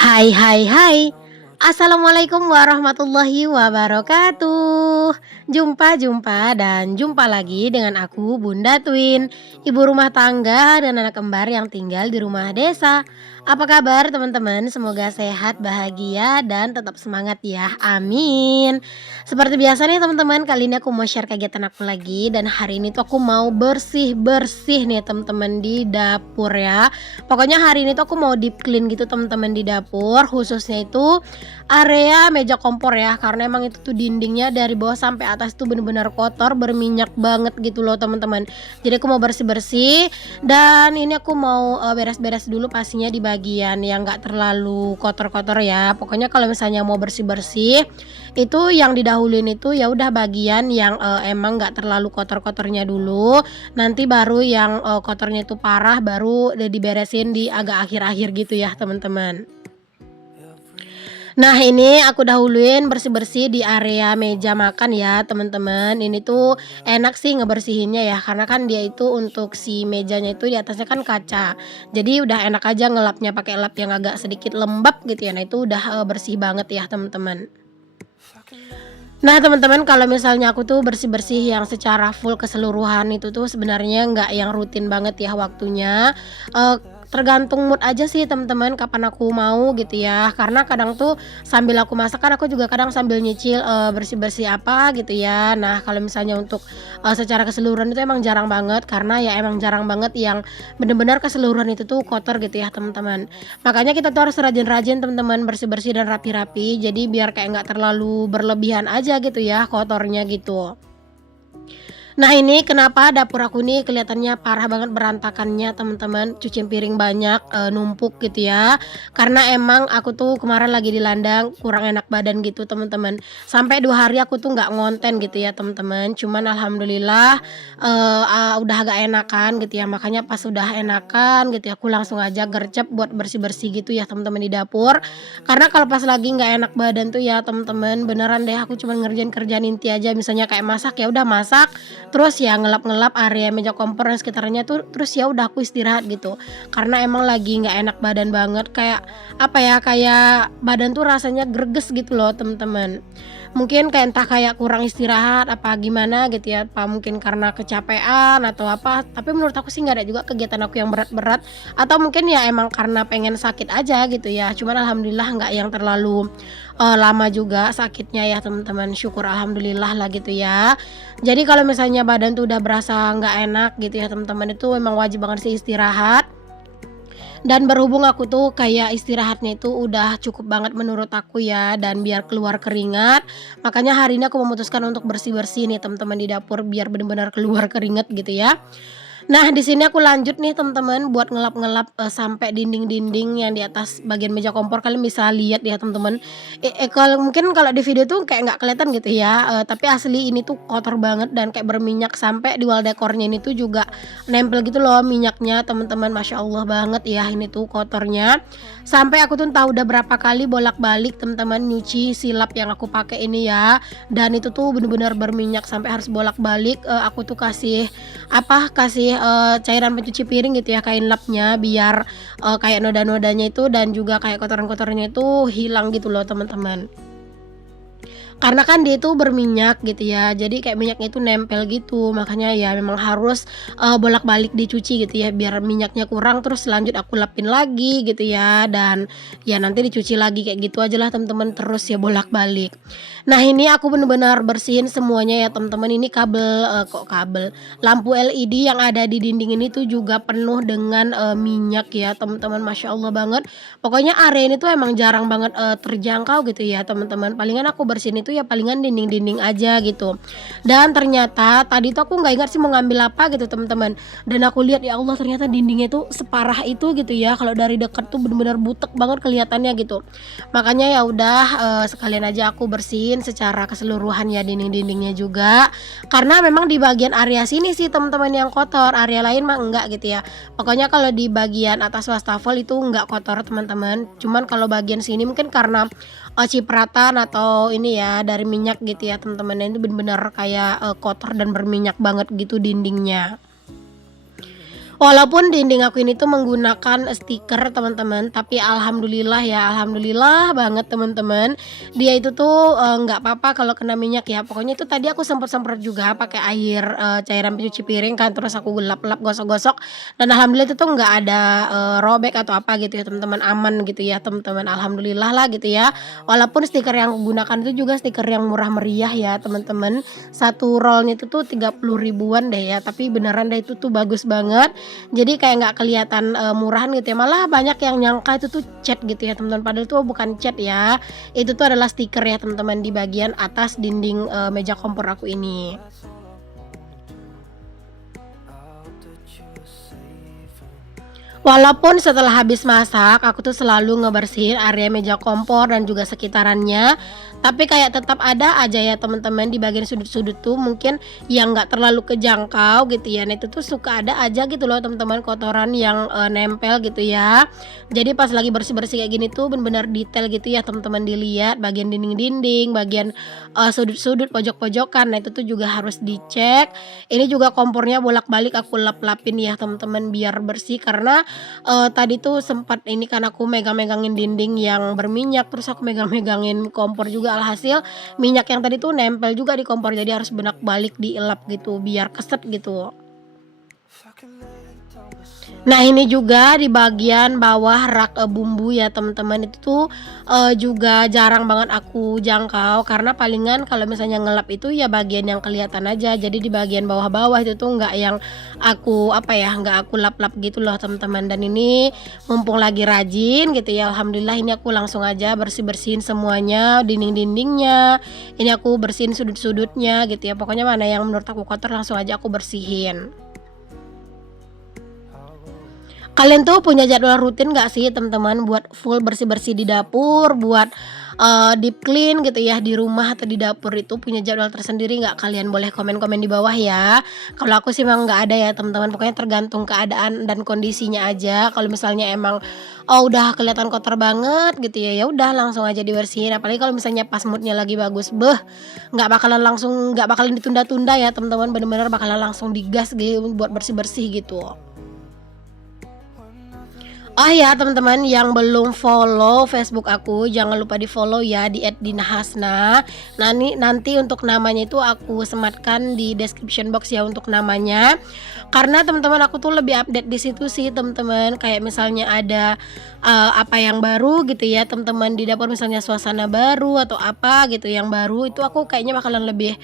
Hai hai hai. Assalamualaikum warahmatullahi wabarakatuh. Jumpa dan jumpa lagi dengan aku Bunda Twin, ibu rumah tangga dan anak kembar yang tinggal di rumah desa. Apa kabar teman-teman? Semoga sehat, bahagia dan tetap semangat ya. Amin. Seperti biasa nih teman-teman, kali ini aku mau share kegiatan aku lagi dan hari ini tuh aku mau bersih-bersih nih teman-teman di dapur ya. Pokoknya hari ini tuh aku mau deep clean gitu teman-teman di dapur, khususnya itu area meja kompor ya, karena emang itu tuh dindingnya dari bawah sampai atas tuh bener-bener kotor, berminyak banget gitu loh teman-teman. Jadi aku mau bersih-bersih dan ini aku mau, beres-beres dulu pastinya di bagian yang nggak terlalu kotor-kotor ya. Pokoknya kalau misalnya mau bersih-bersih, itu yang didahuluin itu ya udah bagian yang, emang nggak terlalu kotor-kotornya dulu, nanti baru yang, kotornya itu parah baru diberesin di agak akhir-akhir gitu ya teman-teman. Nah, ini aku dahuluin bersih-bersih di area meja makan ya, teman-teman. Ini tuh enak sih ngebersihinnya ya, karena kan dia itu untuk si mejanya itu di atasnya kan kaca. Jadi udah enak aja ngelapnya pakai lap yang agak sedikit lembab gitu ya. Nah, itu udah, bersih banget ya, teman-teman. Nah, teman-teman, kalau misalnya aku tuh bersih-bersih yang secara full keseluruhan itu tuh sebenarnya nggak yang rutin banget ya waktunya, eee, tergantung mood aja sih teman-teman kapan aku mau gitu ya. Karena kadang tuh sambil aku masak kan aku juga kadang sambil nyicil, bersih-bersih apa gitu ya. Nah, kalau misalnya untuk, secara keseluruhan itu emang jarang banget karena ya emang jarang banget yang bener-bener keseluruhan itu tuh kotor gitu ya teman-teman. Makanya kita tuh harus rajin-rajin teman-teman, bersih-bersih dan rapi-rapi, jadi biar kayak nggak terlalu berlebihan aja gitu ya kotornya gitu. Nah, ini kenapa dapur aku nih kelihatannya parah banget berantakannya teman-teman, cucian piring banyak, numpuk gitu ya. Karena emang aku tuh kemarin lagi dilandang kurang enak badan gitu teman-teman. Sampai 2 hari aku tuh nggak ngonten gitu ya teman-teman, cuman alhamdulillah, udah agak enakan gitu ya. Makanya pas udah enakan gitu ya, aku langsung aja gercep buat bersih-bersih gitu ya teman-teman di dapur. Karena kalau pas lagi nggak enak badan tuh ya teman-teman, beneran deh aku cuman ngerjain kerjaan inti aja, misalnya kayak masak, ya udah masak, terus ya ngelap-ngelap area meja kompor dan sekitarnya tuh, terus ya udah aku istirahat gitu. Karena emang lagi nggak enak badan banget, kayak apa ya, kayak badan tuh rasanya greges gitu loh teman-teman. Mungkin kayak entah kayak kurang istirahat apa gimana gitu ya, apa mungkin karena kecapean atau apa, tapi menurut aku sih nggak ada juga kegiatan aku yang berat-berat, atau mungkin ya emang karena pengen sakit aja gitu ya. Cuman alhamdulillah nggak yang terlalu, lama juga sakitnya ya teman-teman, syukur alhamdulillah lah gitu ya. Jadi kalau misalnya badan tuh udah berasa nggak enak gitu ya teman-teman, itu memang wajib banget sih istirahat. Dan berhubung aku tuh kayak istirahatnya itu udah cukup banget menurut aku ya, dan biar keluar keringat, makanya hari ini aku memutuskan untuk bersih-bersih nih teman-teman di dapur biar bener-bener keluar keringat gitu ya. Nah, di sini aku lanjut nih teman-teman buat ngelap-ngelap, sampai dinding-dinding yang di atas bagian meja kompor. Kalian bisa lihat ya teman-teman, kalau mungkin kalau di video tuh kayak nggak kelihatan gitu ya, tapi asli ini tuh kotor banget dan kayak berminyak sampai di wall dekornya ini tuh juga nempel gitu loh minyaknya teman-teman. Masya Allah banget ya ini tuh kotornya. Sampai aku tuh entah udah berapa kali bolak-balik teman-teman nyuci silap yang aku pakai ini ya, dan itu tuh bener-bener berminyak sampai harus bolak-balik, aku tuh kasih apa, kasih, cairan pencuci piring gitu ya, kain lapnya biar, kayak noda-nodanya itu dan juga kayak kotoran-kotorannya itu hilang gitu loh teman-teman. Karena kan dia itu berminyak gitu ya, jadi kayak minyaknya itu nempel gitu, makanya ya memang harus, bolak-balik dicuci gitu ya, biar minyaknya kurang terus lanjut aku lapin lagi gitu ya, dan ya nanti dicuci lagi kayak gitu ajalah teman-teman, terus ya bolak-balik. Nah, ini aku bener-bener bersihin semuanya ya teman-teman, ini kabel, kok kabel, lampu LED yang ada di dinding ini tuh juga penuh dengan, minyak ya teman-teman, masya Allah banget. Pokoknya area ini tuh emang jarang banget, terjangkau gitu ya teman-teman, palingan aku bersihin itu ya palingan dinding-dinding aja gitu. Dan ternyata tadi tuh aku nggak ingat sih mau ngambil apa gitu teman-teman, dan aku lihat ya Allah ternyata dindingnya tuh separah itu gitu ya, kalau dari dekat tuh bener-bener butek banget kelihatannya gitu. Makanya ya udah, sekalian aja aku bersihin secara keseluruhan ya dinding-dindingnya juga, karena memang di bagian area sini sih teman-teman yang kotor, area lain mah enggak gitu ya. Pokoknya kalau di bagian atas wastafel itu enggak kotor teman-teman, cuman kalau bagian sini mungkin karena, cipratan atau ini ya dari minyak gitu ya teman-teman, nah itu bener-bener kayak, kotor dan berminyak banget gitu dindingnya. Walaupun dinding aku ini tuh menggunakan stiker teman-teman, tapi alhamdulillah ya, alhamdulillah banget teman-teman, dia itu tuh, nggak apa-apa kalau kena minyak ya. Pokoknya itu tadi aku semprot-semprot juga pakai air, cairan pencuci piring kan, terus aku lap-lap, gosok-gosok, dan alhamdulillah itu tuh nggak ada, robek atau apa gitu ya teman-teman, aman gitu ya teman-teman, alhamdulillah lah gitu ya. Walaupun stiker yang aku gunakan itu juga stiker yang murah meriah ya teman-teman, satu rollnya itu tuh 30 ribuan deh ya, tapi beneran deh itu tuh bagus banget. Jadi kayak nggak kelihatan, murahan gitu ya, malah banyak yang nyangka itu tuh cat gitu ya teman-teman, padahal itu bukan cat ya, itu tuh adalah stiker ya teman-teman di bagian atas dinding, meja kompor aku ini. Walaupun setelah habis masak, aku tuh selalu ngebersihin area meja kompor dan juga sekitarannya, tapi kayak tetap ada aja ya teman-teman di bagian sudut-sudut tuh mungkin yang nggak terlalu kejangkau gitu ya. Nah itu tuh suka ada aja gitu loh teman-teman kotoran yang, nempel gitu ya. Jadi pas lagi bersih-bersih kayak gini tuh bener-bener detail gitu ya teman-teman dilihat bagian dinding-dinding, bagian, sudut-sudut, pojok-pojokan. Nah itu tuh juga harus dicek. Ini juga kompornya bolak-balik aku lap-lapin ya teman-teman biar bersih karena tadi tuh sempat ini kan aku megang-megangin dinding yang berminyak, terus aku megang-megangin kompor juga, alhasil minyak yang tadi tuh nempel juga di kompor, jadi harus bolak-balik dielap gitu biar keset gitu. Nah ini juga di bagian bawah rak, bumbu ya teman-teman itu tuh, juga jarang banget aku jangkau karena palingan kalau misalnya ngelap itu ya bagian yang kelihatan aja. Jadi di bagian bawah-bawah itu tuh nggak yang aku apa ya, nggak aku lap-lap gitu loh teman-teman. Dan ini mumpung lagi rajin gitu ya, alhamdulillah ini aku langsung aja bersih-bersihin semuanya, dinding-dindingnya, ini aku bersihin sudut-sudutnya gitu ya. Pokoknya mana yang menurut aku kotor langsung aja aku bersihin. Kalian tuh punya jadwal rutin nggak sih teman-teman buat full bersih-bersih di dapur, buat, deep clean gitu ya di rumah atau di dapur itu punya jadwal tersendiri nggak? Kalian boleh komen-komen di bawah ya. Kalau aku sih memang nggak ada ya teman-teman, pokoknya tergantung keadaan dan kondisinya aja. Kalau misalnya emang, oh udah kelihatan kotor banget gitu ya, ya udah langsung aja dibersihin. Apalagi kalau misalnya pas mood-nya lagi bagus, nggak bakalan ditunda-tunda ya teman-teman, bener-bener bakalan langsung digas buat bersih-bersih gitu. Oh ya teman-teman yang belum follow Facebook aku jangan lupa di-follow ya di @dinahasna. Nanti untuk namanya itu aku sematkan di description box ya untuk namanya. Karena teman-teman aku tuh lebih update di situ sih teman-teman. Kayak misalnya ada apa yang baru gitu ya teman-teman di dapur, misalnya suasana baru atau apa gitu yang baru itu aku kayaknya bakalan lebih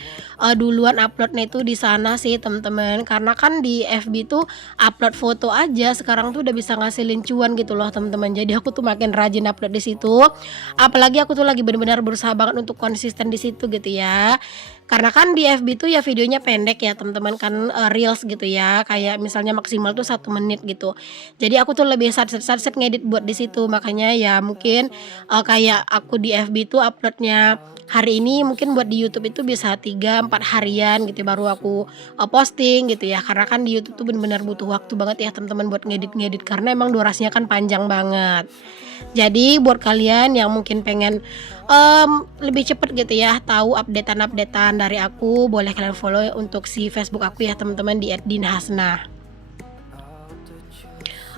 duluan uploadnya itu di sana sih teman-teman. Karena kan di FB tuh upload foto aja sekarang tuh udah bisa ngasilin cuan gitu loh teman-teman. Jadi aku tuh makin rajin upload di situ. Apalagi aku tuh lagi benar-benar berusaha banget untuk konsisten di situ gitu ya. Karena kan di FB tuh ya videonya pendek ya teman-teman kan, reels gitu ya, kayak misalnya maksimal tuh 1 menit gitu. Jadi aku tuh lebih satset ngedit buat di situ, makanya ya mungkin, kayak aku di FB tuh uploadnya hari ini mungkin buat di YouTube itu bisa 3 4 harian gitu baru aku, posting gitu ya. Karena kan di YouTube tuh bener-bener butuh waktu banget ya teman-teman buat ngedit-ngedit karena emang durasinya kan panjang banget. Jadi buat kalian yang mungkin pengen, lebih cepet gitu ya tahu updatean-updatean dari aku, boleh kalian follow untuk si Facebook aku ya teman-teman di @dinahasna.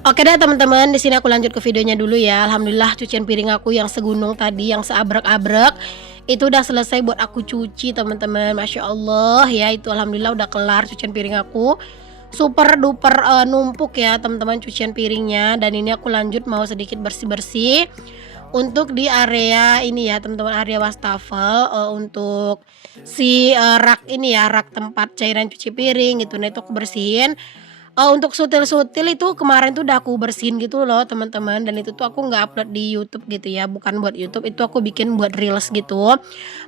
Oke deh teman-teman, di sini aku lanjut ke videonya dulu ya. Alhamdulillah cucian piring aku yang segunung tadi, yang seabrek-abrek, itu udah selesai buat aku cuci teman-teman. Masya Allah ya, itu alhamdulillah udah kelar cucian piring aku. Super duper numpuk ya teman-teman cucian piringnya. Dan ini aku lanjut mau sedikit bersih-bersih untuk di area ini ya teman-teman, area wastafel, untuk si, rak ini ya, rak tempat cairan cuci piring gitu. Nah itu aku bersihin. Untuk sutil-sutil itu kemarin tuh udah aku bersihin gitu loh teman-teman, dan itu tuh aku nggak upload di YouTube gitu ya, bukan buat YouTube, itu aku bikin buat reels gitu.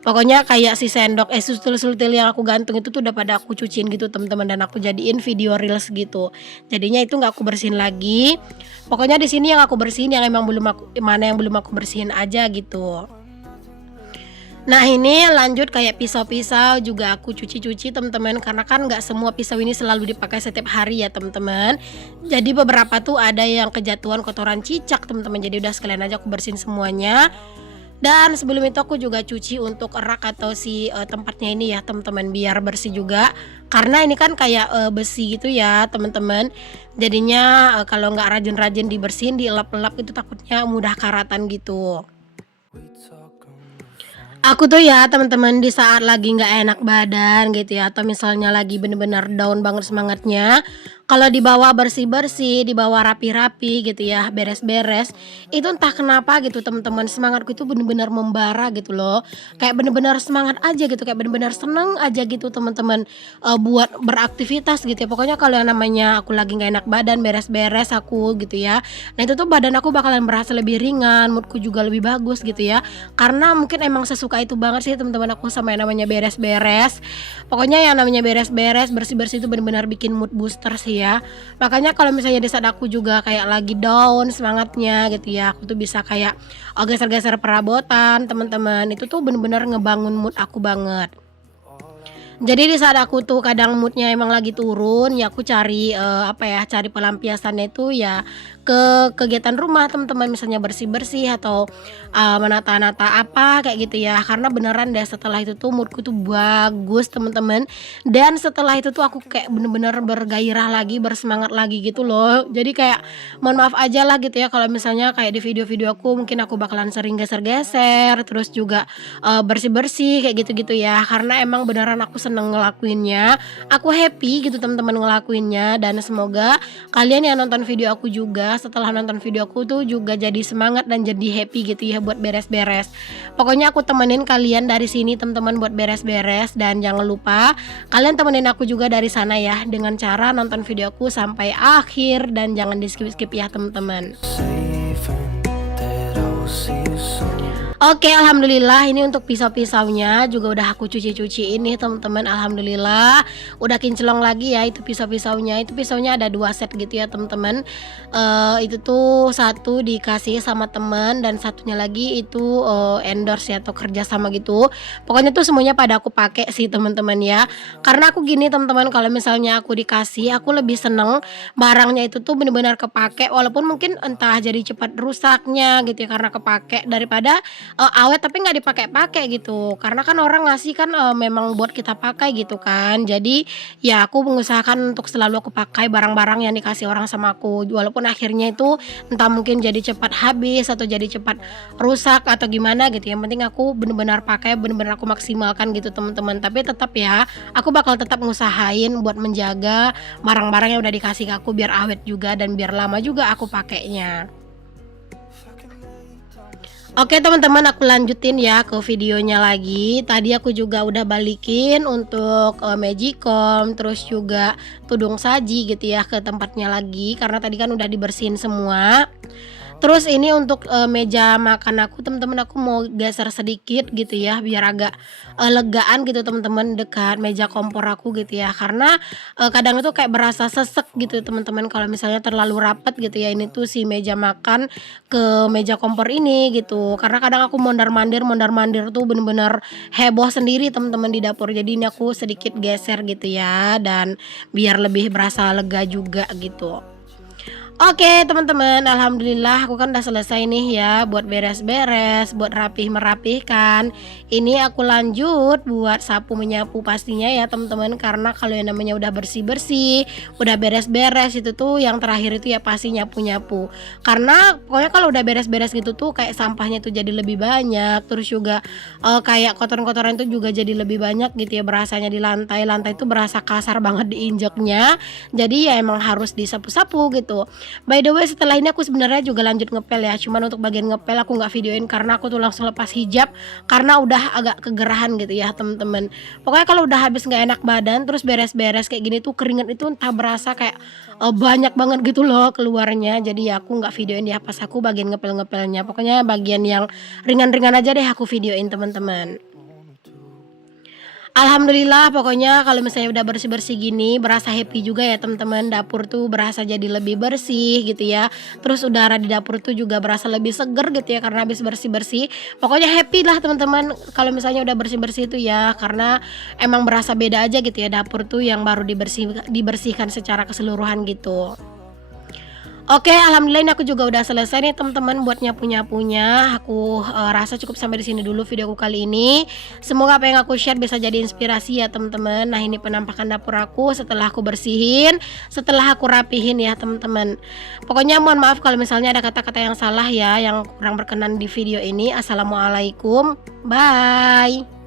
Pokoknya kayak si sendok sutil-sutil yang aku gantung itu tuh udah pada aku cuciin gitu teman-teman, dan aku jadiin video reels gitu. Jadinya itu nggak aku bersihin lagi. Pokoknya di sini yang aku bersihin yang emang belum aku mana yang belum aku bersihin aja gitu. Nah ini lanjut kayak pisau-pisau juga aku cuci-cuci teman-teman, karena kan nggak semua pisau ini selalu dipakai setiap hari ya teman-teman. Jadi beberapa tuh ada yang kejatuhan kotoran cicak teman-teman, jadi udah sekalian aja aku bersihin semuanya. Dan sebelum itu aku juga cuci untuk rak atau si tempatnya ini ya teman-teman biar bersih juga. Karena ini kan kayak, besi gitu ya teman-teman. Jadinya, kalau nggak rajin-rajin dibersihin, dielap-elap itu takutnya mudah karatan gitu. Aku tuh ya teman-teman di saat lagi nggak enak badan gitu ya atau misalnya lagi bener-bener down banget semangatnya, kalau dibawa bersih-bersih, dibawa rapi-rapi gitu ya, beres-beres, itu entah kenapa gitu teman-teman semangatku itu bener-bener membara gitu loh. Kayak bener-bener semangat aja gitu, kayak bener-bener seneng aja gitu teman-teman, buat beraktivitas gitu ya. Pokoknya kalau yang namanya aku lagi nggak enak badan, beres-beres aku gitu ya. Nah itu tuh badan aku bakalan merasa lebih ringan, mood-ku juga lebih bagus gitu ya. Karena mungkin emang sesuka itu banget sih teman-teman aku sama yang namanya beres-beres. Pokoknya yang namanya beres-beres, bersih-bersih itu benar-benar bikin mood booster sih ya. Makanya kalau misalnya di saat aku juga kayak lagi down semangatnya gitu ya, aku tuh bisa kayak, geser-geser perabotan teman-teman, itu tuh bener-bener ngebangun mood aku banget. Jadi di saat aku tuh kadang mood-nya emang lagi turun, ya aku cari, apa ya, cari pelampiasannya itu ya ke kegiatan rumah teman-teman, misalnya bersih-bersih atau, menata-nata apa kayak gitu ya. Karena beneran deh setelah itu tuh mood-ku tuh bagus teman-teman, dan setelah itu tuh aku kayak bener-bener bergairah lagi, bersemangat lagi gitu loh. Jadi kayak mohon maaf aja lah gitu ya kalau misalnya kayak di video-video aku mungkin aku bakalan sering geser-geser, terus juga bersih-bersih kayak gitu-gitu ya, karena emang beneran aku seneng ngelakuinnya, aku happy gitu teman-teman ngelakuinnya dan semoga kalian yang nonton video aku juga setelah nonton video aku tuh juga jadi semangat dan jadi happy gitu ya buat beres-beres. Pokoknya aku temenin kalian dari sini teman-teman buat beres-beres dan jangan lupa kalian temenin aku juga dari sana ya dengan cara nonton video aku sampai akhir dan jangan di-skip-skip ya teman-teman. Oke, alhamdulillah ini untuk pisau-pisaunya juga udah aku cuci-cuci ini teman-teman, alhamdulillah udah kinclong lagi ya itu pisau-pisaunya. Itu pisaunya ada 2 set gitu ya teman-teman, itu tuh satu dikasih sama temen dan satunya lagi itu, endorse ya atau kerja sama gitu. Pokoknya tuh semuanya pada aku pakai sih teman-teman ya. Karena aku gini teman-teman, kalau misalnya aku dikasih, aku lebih seneng barangnya itu tuh bener-bener kepakai walaupun mungkin entah jadi cepat rusaknya gitu ya karena kepakai daripada awet tapi nggak dipakai-pakai gitu. Karena kan orang ngasih kan, memang buat kita pakai gitu kan. Jadi, ya aku mengusahakan untuk selalu aku pakai barang-barang yang dikasih orang sama aku. Walaupun akhirnya itu entah mungkin jadi cepat habis atau jadi cepat rusak atau gimana gitu, yang penting aku bener-bener pakai, bener-bener aku maksimalkan gitu teman-teman. Tapi tetap ya, aku bakal tetap ngusahain buat menjaga barang-barang yang udah dikasih ke aku biar awet juga dan biar lama juga aku pakainya. Oke teman-teman aku lanjutin ya ke videonya lagi. Tadi aku juga udah balikin untuk, magicom terus juga tudung saji gitu ya ke tempatnya lagi karena tadi kan udah dibersihin semua. Terus ini untuk, meja makan aku teman-teman aku mau geser sedikit gitu ya biar agak, legaan gitu teman-teman dekat meja kompor aku gitu ya karena, kadang itu kayak berasa sesek gitu teman-teman kalau misalnya terlalu rapat gitu ya ini tuh si meja makan ke meja kompor ini gitu. Karena kadang aku mondar-mandir tuh bener-bener heboh sendiri teman-teman di dapur. Jadi ini aku sedikit geser gitu ya dan biar lebih berasa lega juga gitu. Oke teman-teman, alhamdulillah aku kan udah selesai nih ya buat beres-beres, buat rapih merapihkan. Ini aku lanjut buat sapu menyapu pastinya ya teman-teman karena kalau yang namanya udah bersih-bersih, udah beres-beres itu tuh yang terakhir itu ya pasti nyapu-nyapu. Karena pokoknya kalau udah beres-beres gitu tuh kayak sampahnya tuh jadi lebih banyak, terus juga kayak kotoran-kotoran itu juga jadi lebih banyak gitu ya berasanya di lantai. Lantai itu berasa kasar banget diinjeknya. Jadi ya emang harus disapu-sapu gitu. By the way setelah ini aku sebenarnya juga lanjut ngepel ya, cuman untuk bagian ngepel aku nggak videoin karena aku tuh langsung lepas hijab, karena udah agak kegerahan gitu ya temen-temen. Pokoknya kalau udah habis nggak enak badan terus beres-beres kayak gini tuh keringat itu entah berasa kayak, banyak banget gitu loh keluarnya, jadi ya aku nggak videoin ya pas aku bagian ngepel-ngepelnya, pokoknya bagian yang ringan-ringan aja deh aku videoin teman-teman. Alhamdulillah pokoknya kalau misalnya udah bersih-bersih gini berasa happy juga ya teman-teman, dapur tuh berasa jadi lebih bersih gitu ya. Terus udara di dapur tuh juga berasa lebih seger gitu ya karena habis bersih-bersih. Pokoknya happy lah teman-teman kalau misalnya udah bersih-bersih itu ya karena emang berasa beda aja gitu ya dapur tuh yang baru dibersihkan secara keseluruhan gitu. Oke, alhamdulillah ini aku juga udah selesai nih teman-teman buat nyapu-nyapunya. Aku, rasa cukup sampai di sini dulu videoku kali ini. Semoga apa yang aku share bisa jadi inspirasi ya teman-teman. Nah, ini penampakan dapur aku setelah aku bersihin, setelah aku rapihin ya teman-teman. Pokoknya mohon maaf kalau misalnya ada kata-kata yang salah ya, yang kurang berkenan di video ini. Assalamualaikum, bye.